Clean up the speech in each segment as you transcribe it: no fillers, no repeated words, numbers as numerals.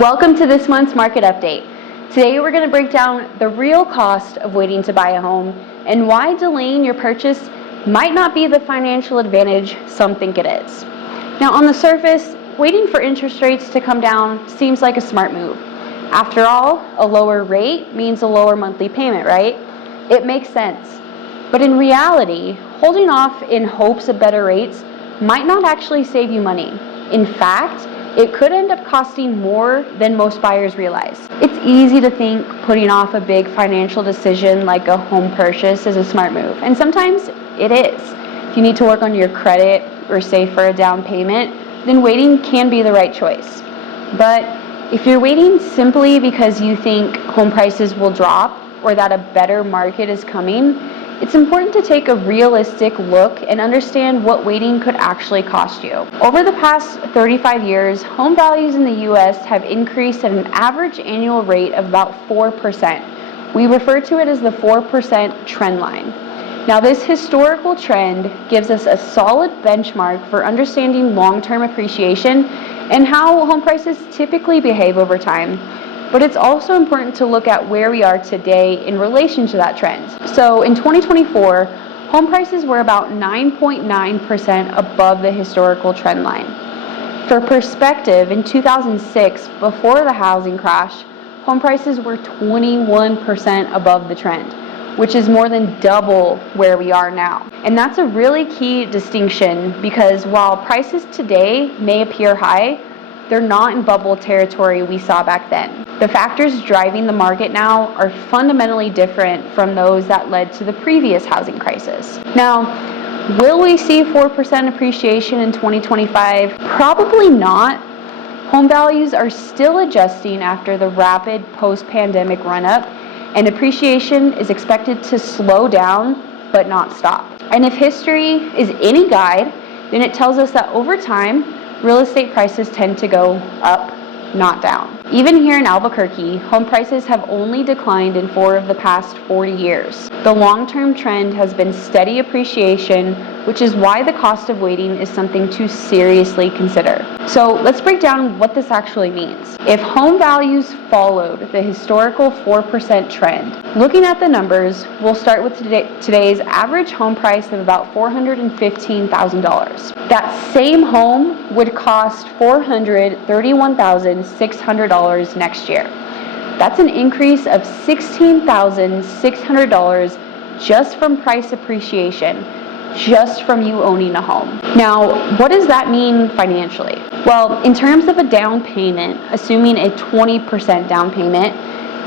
Welcome to this month's market update. Today we're going to break down the real cost of waiting to buy a home and why delaying your purchase might not be the financial advantage some think it is. Now, on the surface, waiting for interest rates to come down seems like a smart move. After all, a lower rate means a lower monthly payment, right? It makes sense. But in reality, holding off in hopes of better rates might not actually save you money. In fact, it could end up costing more than most buyers realize. It's easy to think putting off a big financial decision like a home purchase is a smart move, and sometimes it is. If you need to work on your credit or save for a down payment, then waiting can be the right choice. But if you're waiting simply because you think home prices will drop or that a better market is coming, it's important to take a realistic look and understand what waiting could actually cost you. Over the past 35 years, home values in the U.S. have increased at an average annual rate of about 4%. We refer to it as the 4% trend line. Now, this historical trend gives us a solid benchmark for understanding long-term appreciation and how home prices typically behave over time. But it's also important to look at where we are today in relation to that trend. So in 2024, home prices were about 9.9% above the historical trend line. For perspective, in 2006, before the housing crash, home prices were 21% above the trend, which is more than double where we are now. And that's a really key distinction because while prices today may appear high, they're not in bubble territory we saw back then. The factors driving the market now are fundamentally different from those that led to the previous housing crisis. Now, will we see 4% appreciation in 2025? Probably not. Home values are still adjusting after the rapid post-pandemic run-up, and appreciation is expected to slow down but not stop. And if history is any guide, then it tells us that over time, real estate prices tend to go up, not down. Even here in Albuquerque, home prices have only declined in 4 of the past 40 years. The long-term trend has been steady appreciation, which is why the cost of waiting is something to seriously consider. So let's break down what this actually means. If home values followed the historical 4% trend, looking at the numbers, we'll start with today's average home price of about $415,000. That same home would cost $431,600 next year. That's an increase of $16,600 just from price appreciation, just from you owning a home. Now, what does that mean financially? Well, in terms of a down payment, assuming a 20% down payment,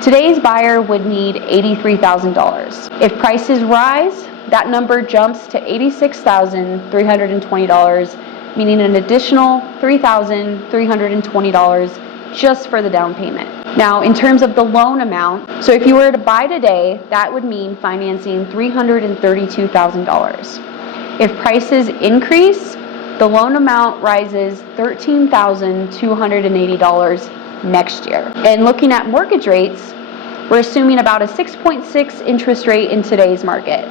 today's buyer would need $83,000. If prices rise, that number jumps to $86,320, meaning an additional $3,320 just for the down payment. Now, in terms of the loan amount, so if you were to buy today, that would mean financing $332,000. If prices increase, the loan amount rises $13,280 next year. And looking at mortgage rates, we're assuming about a 6.6 interest rate in today's market.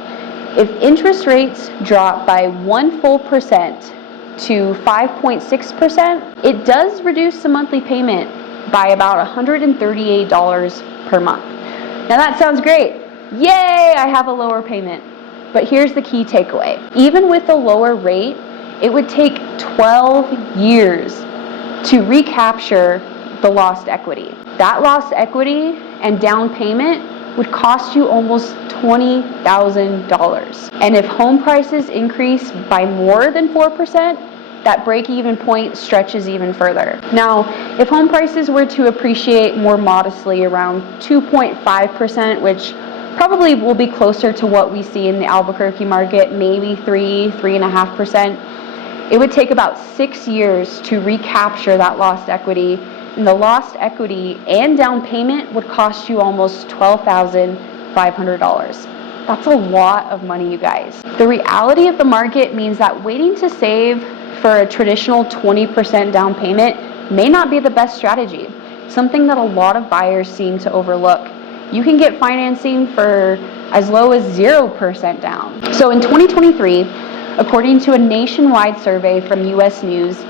If interest rates drop by 1 full percent to 5.6%, it does reduce the monthly payment by about $138 per month. Now that sounds great. Yay, I have a lower payment. But here's the key takeaway. Even with a lower rate, it would take 12 years to recapture the lost equity. That lost equity and down payment would cost you almost $20,000. And if home prices increase by more than 4%, that break-even point stretches even further. Now, if home prices were to appreciate more modestly around 2.5%, which probably will be closer to what we see in the Albuquerque market, maybe 3.5%, it would take about 6 years to recapture that lost equity, and the lost equity and down payment would cost you almost $12,500. That's a lot of money, you guys. The reality of the market means that waiting to save for a traditional 20% down payment may not be the best strategy, something that a lot of buyers seem to overlook. You can get financing for as low as 0% down. So in 2023, according to a nationwide survey from US News,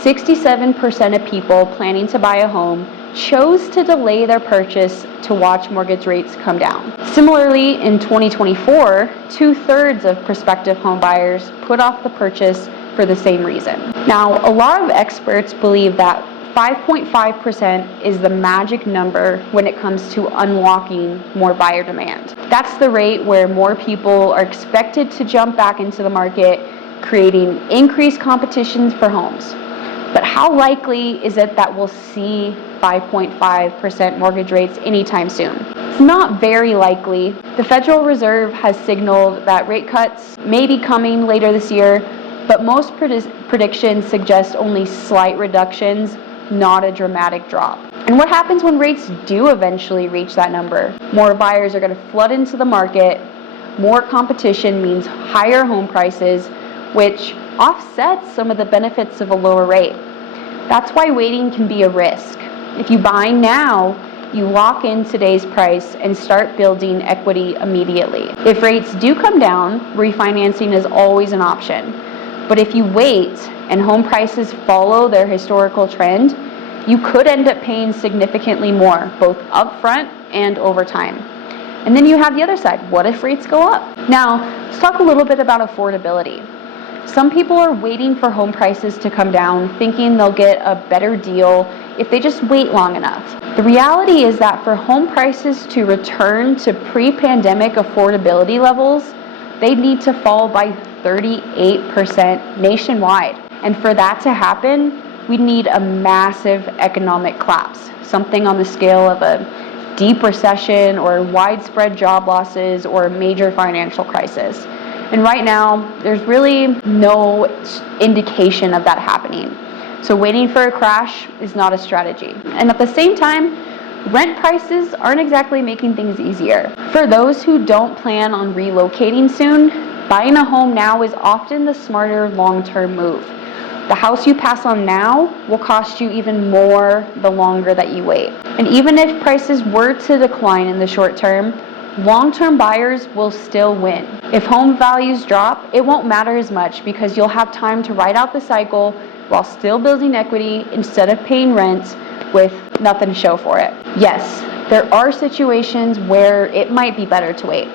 67% of people planning to buy a home chose to delay their purchase to watch mortgage rates come down. Similarly, in 2024, 2/3 of prospective home buyers put off the purchase for the same reason. Now, a lot of experts believe that 5.5% is the magic number when it comes to unlocking more buyer demand. That's the rate where more people are expected to jump back into the market, creating increased competition for homes. But how likely is it that we'll see 5.5% mortgage rates anytime soon? It's not very likely. The Federal Reserve has signaled that rate cuts may be coming later this year, but most predictions suggest only slight reductions, not a dramatic drop. And what happens when rates do eventually reach that number? More buyers are going to flood into the market. More competition means higher home prices, which offsets some of the benefits of a lower rate. That's why waiting can be a risk. If you buy now, you lock in today's price and start building equity immediately. If rates do come down, refinancing is always an option. But if you wait and home prices follow their historical trend, you could end up paying significantly more, both upfront and over time. And then you have the other side. What if rates go up? Now, let's talk a little bit about affordability. Some people are waiting for home prices to come down, thinking they'll get a better deal if they just wait long enough. The reality is that for home prices to return to pre-pandemic affordability levels, they need to fall by 38% nationwide. And for that to happen, we need a massive economic collapse, something on the scale of a deep recession or widespread job losses or a major financial crisis. And right now, there's really no indication of that happening. So waiting for a crash is not a strategy. And at the same time, rent prices aren't exactly making things easier. For those who don't plan on relocating soon, buying a home now is often the smarter long-term move. The house you pass on now will cost you even more the longer that you wait. And even if prices were to decline in the short term, long-term buyers will still win. If home values drop, it won't matter as much because you'll have time to ride out the cycle while still building equity instead of paying rent with nothing to show for it. Yes, there are situations where it might be better to wait.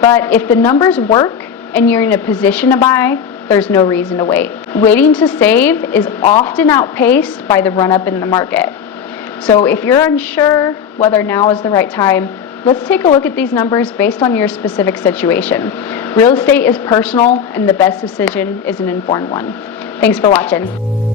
But if the numbers work and you're in a position to buy, there's no reason to wait. Waiting to save is often outpaced by the run-up in the market. So if you're unsure whether now is the right time, let's take a look at these numbers based on your specific situation. Real estate is personal, and the best decision is an informed one. Thanks for watching.